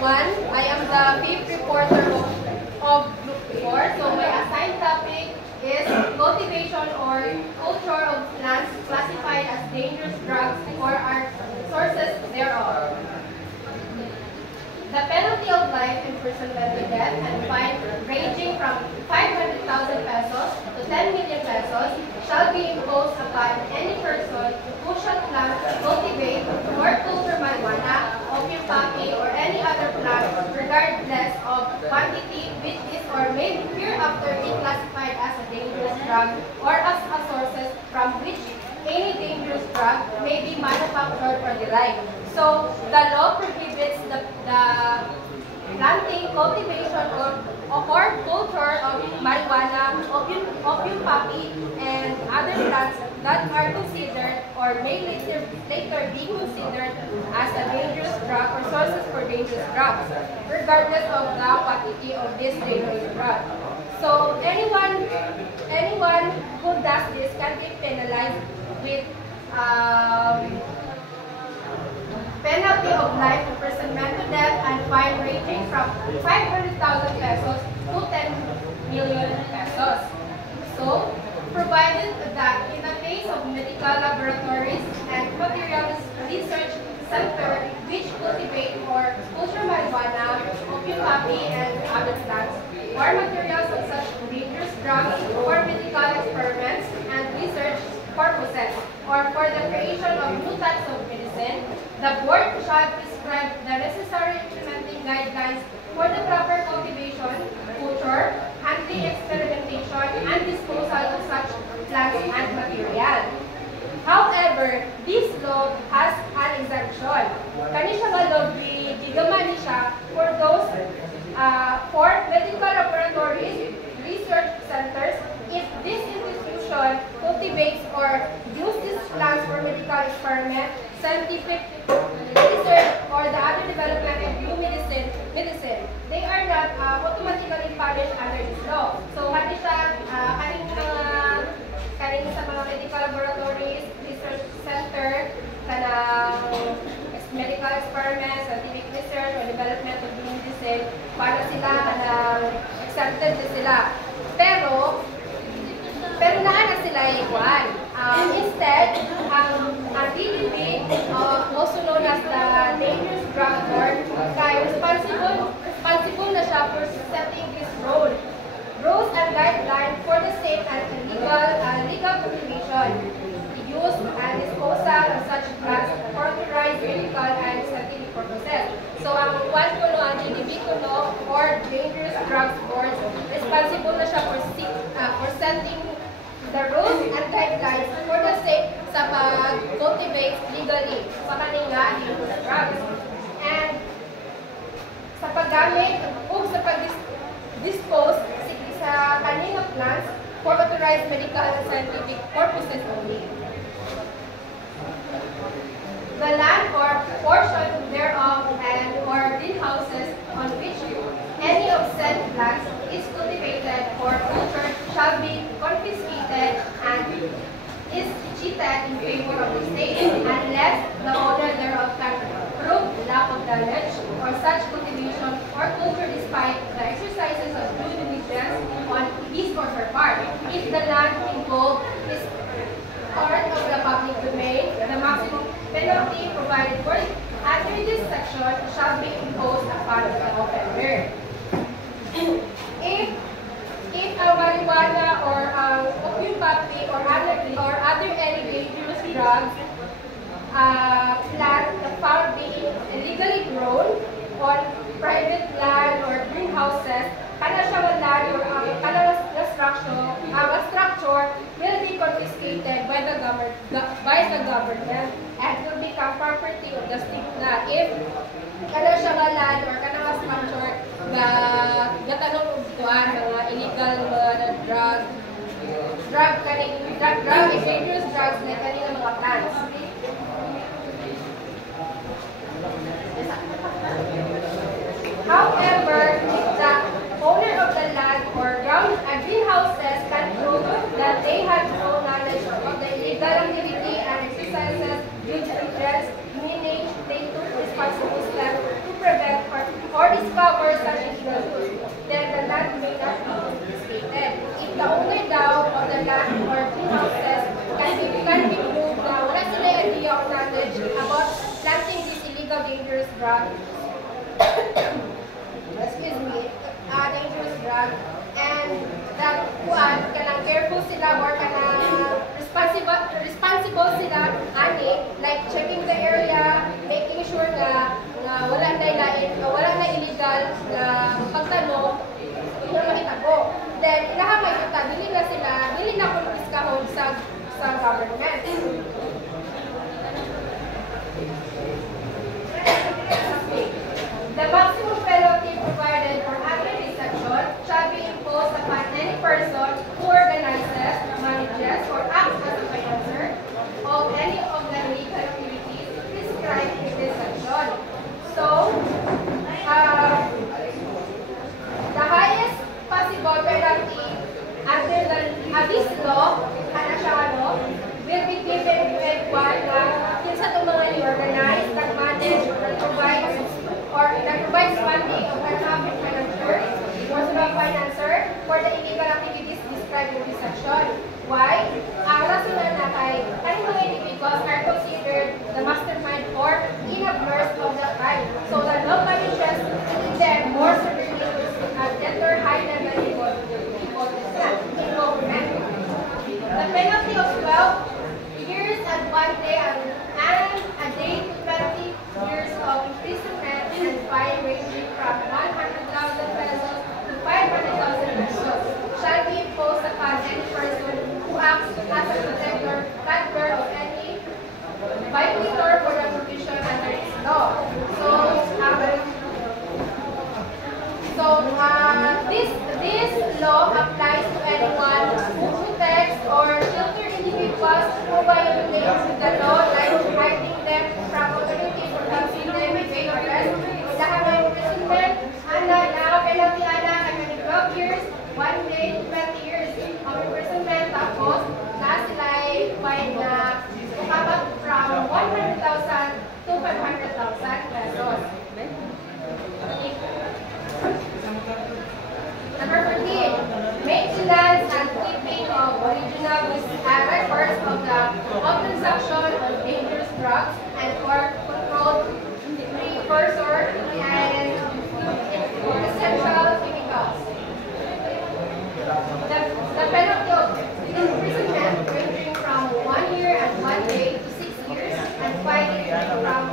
everyone. I am the fifth reporter of Group 4. So my assigned topic is cultivation or culture of plants classified as dangerous drugs or are sources thereof. The penalty of life imprisonment to death and fine ranging from 500,000 pesos to 10 million pesos shall be imposed upon any person who shall plant, cultivate, or culture marijuana, opium poppy, or any other plant regardless of quantity which is or may hereafter be classified as a dangerous drug or as a sources from which any dangerous drug may be manufactured or derived. So, the law prohibits the planting, cultivation, or culture of marijuana, opium poppy, and other plants that are considered or may later be considered as a dangerous drug or sources for dangerous drugs, regardless of the quantity of this dangerous drug. So, anyone who does this can be penalized with penalty of life, imprisonment to death, and fine ranging from 500,000 pesos to 10 million pesos. So, provided that in the case of medical laboratories and materials research center which cultivate or culture marijuana, opium poppy, and other plants, or materials of such dangerous drugs for medical experiments and research purposes, or for the creation of new types of medicine, the board shall prescribe the necessary implementing guidelines for the proper cultivation, culture, handling, experimentation, and disposal of such plants and material. However, this law has an exemption. Kani siya nga law, gigamani siya for those for medical laboratories, research centers, if this institution cultivates or uses these plants for medical experiment, scientific research, or the other development of new medicine, they are not automatically punished under this law. So, hati siya, kaning sa mga medical laboratories, research center, kanang medical experiments, scientific research, or development of new medicine, para sila, exempted sila. Pero naan na sila igual. Instead, ang DDB, also known as the Dangerous Drug Board, kay responsible na siya for setting this rules and guidelines for the safe and legal cultivation, use, and disposal of such plants for authorized medical and scientific purposes. So, ang DDB or Dangerous Drugs Board, responsible na siya for setting the rules and guidelines for the sake sa pag-cultivate legally sa kanila dangerous drugs. And sa paggamit o sa pag-dispose sa kanila plants for authorized medical and scientific purposes only. The land or portion thereof and or greenhouses on which any of said plants is cultivated or cultured shall be confiscated and is cheated in favor of the state unless the owner thereof can prove lack of damage or such cultivation or culture despite the exercises of due diligence on his or her part. If the land involved is part of the public domain, the maximum penalty provided for under this section shall be imposed upon the offender. If a marijuana or opium poppy or other any dangerous drugs plant found being illegally grown on private land or greenhouses, kana siya land or structure will be confiscated by the government and will become property of the state na if kana siya land or kana structure gatanong ugtuan mga illegal drug is dangerous drugs na kanina mga plants. However, if the owner of the land or ground greenhouses can prove that they had no knowledge of the illegal activity and exercises due diligence, meaning they took responsible steps to prevent or drug, excuse me, dangerous drug, and that kanang careful sila or kanang responsible sila ani, like checking the area, making sure na wala na illegal na pagtanong, hindi na makitago. Then ilahamay kita, dili na kung diskahon sa government. The maximum penalty provided for aggravated section shall be imposed upon any person who organizes, manages, or acts as a financer of any of the illegal activities prescribed in this section. So, the highest possible penalty under this law, will be given to anyone na kinsa itong mga organize, nag-manage, nag-provide funding of non-profit financer for the illegal activities described in this section. Why? Ang rason na kay kaning mga individuals are considered the mastermind or enablers of the crime. So the law punishes them more severely at deter high-level involvement. The penalty of 12 years and 1 day and a day to 20 years of imprisonment and fine ranging from 100,000 pesos to 500,000 pesos shall be imposed upon any person who acts as a protector of any violator for the provision under this law. This law applies to anyone who protects or shelters individuals who violate the law, like hiding them from authority for housing them with arrest, imprisonment, penalty kay 12 years, 1 day, 20 years of imprisonment, tapos na sila ay fine na umabot from 100,000 to 500,000 pesos. Number 14, maintenance and keeping of original records of the transaction of dangerous drugs and or controlled precursor and essential chemicals. The penalty of imprisonment ranging from 1 year and 1 day to 6 years and fine from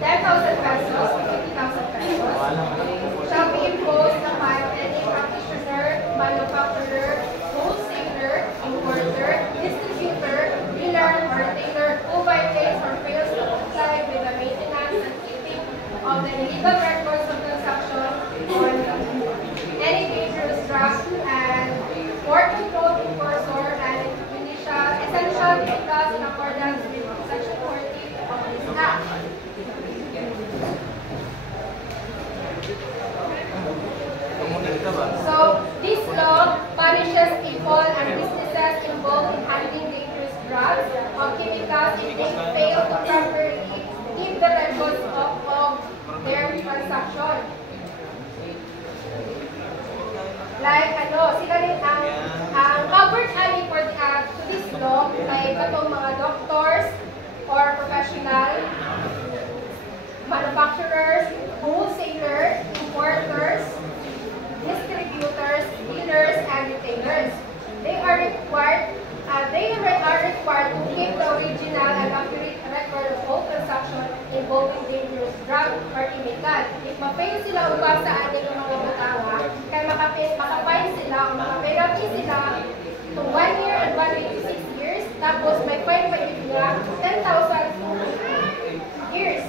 10,000 pesos to 50,000 pesos shall be imposed upon any practitioner, manufacturer, wholesaler, importer, distributor, dealer, or retailer who violates or fails to comply with the maintenance and keeping of the illegal records of transaction on any dangerous drugs and or controlled precursor and essential chemicals in accordance with Section 40 of this Act. So, this law punishes people and businesses involved in handling dangerous drugs or chemicals if they fail to properly keep the records of their transaction. Like, sila rin ang covered for to this law ay katong mga doctors or professional, manufacturers, wholesalers, importers, distributors, dealers, and retailers. They are required to keep the original and accurate record of all transactions involving dangerous drug or chemical. If ma-fail sila ubas sa ating mga butawa, kaya makapine sila o makapenalty sila to 1 year and 1 day to 6 years, tapos may fine pa yun nga 10,000 years.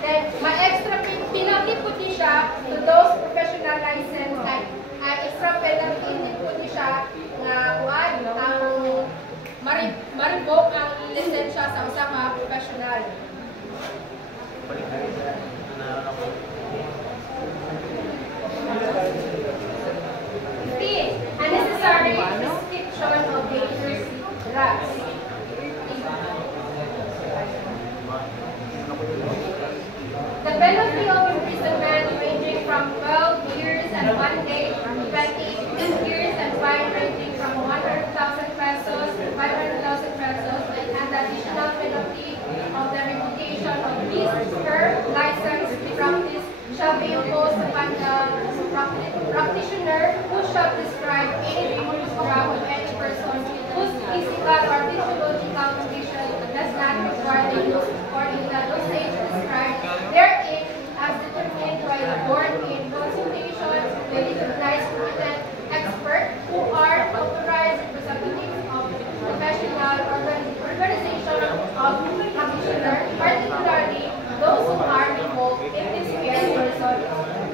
Then, ma-extra penalty po di siya to those professional license, like extra penalty din po di siya na kuhaan ang ma-revoke ang lisensya sa usang professional. Unnecessary prescription of dangerous drugs. be imposed upon the practitioner who shall prescribe any dangerous drug to any person whose physical or physiological condition does not require the use or in the dosage prescribed therein as determined by the board in consultation with recognized competent experts who are authorized representatives of professional organization of practitioner, particularly those who are involved in this care person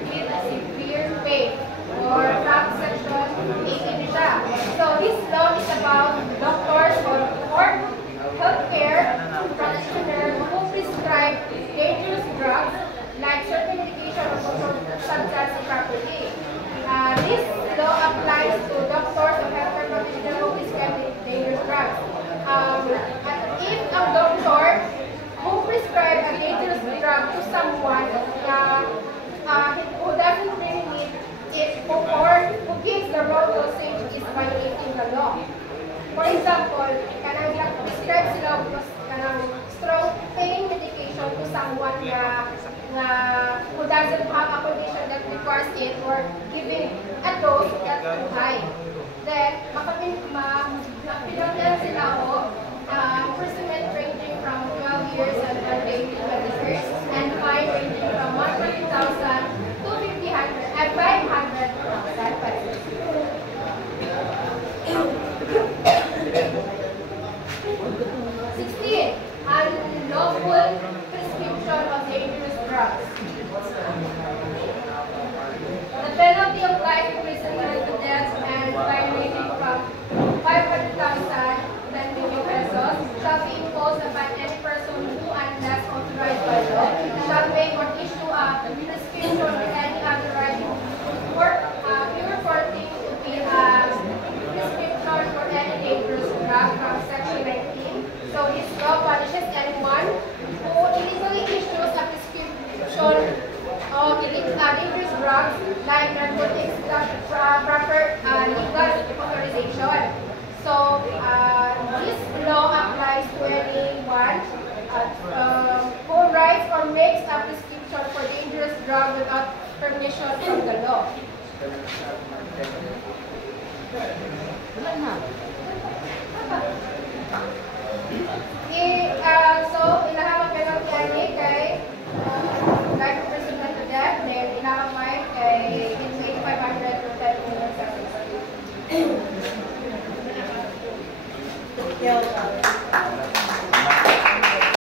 with severe pain or from section 18 siya. So this law is about doctors or healthcare practitioners who prescribe dangerous drugs like certain medication or controlled substance improperly. This law applies to doctors or healthcare practitioners who prescribe dangerous drugs. If a doctor who prescribe a dangerous drug to someone who doesn't really need it or who gives the wrong dosage is violating the law. For example, kanang prescribe sila kanang strong pain medication to someone who doesn't have a condition that requires it or giving a dose that's too high. Then, pinagyan sila o imprisonment ranging from 12 years and 1 to 20 years and fine ranging from 100,000 to 500,000 pesos. 16. Unlawful prescription of dangerous drugs. The penalty of life imprisonment to death and fine ranging from 500,000 to 10 million pesos shall be imposed upon any person who, unless authorized by law, shall make or issue a prescription or any other writing for reporting to be a prescription for any dangerous drug from Section 19. So this law punishes anyone who illegally issues a prescription of dangerous drugs like narcotics without proper legal authorization. So this law applies to anyone who writes or makes a prescription for dangerous drug without permission from the law. So, ilahang penalty ani kay life imprisonment to death, then ilahang fine kay 500 to 10 million pesos.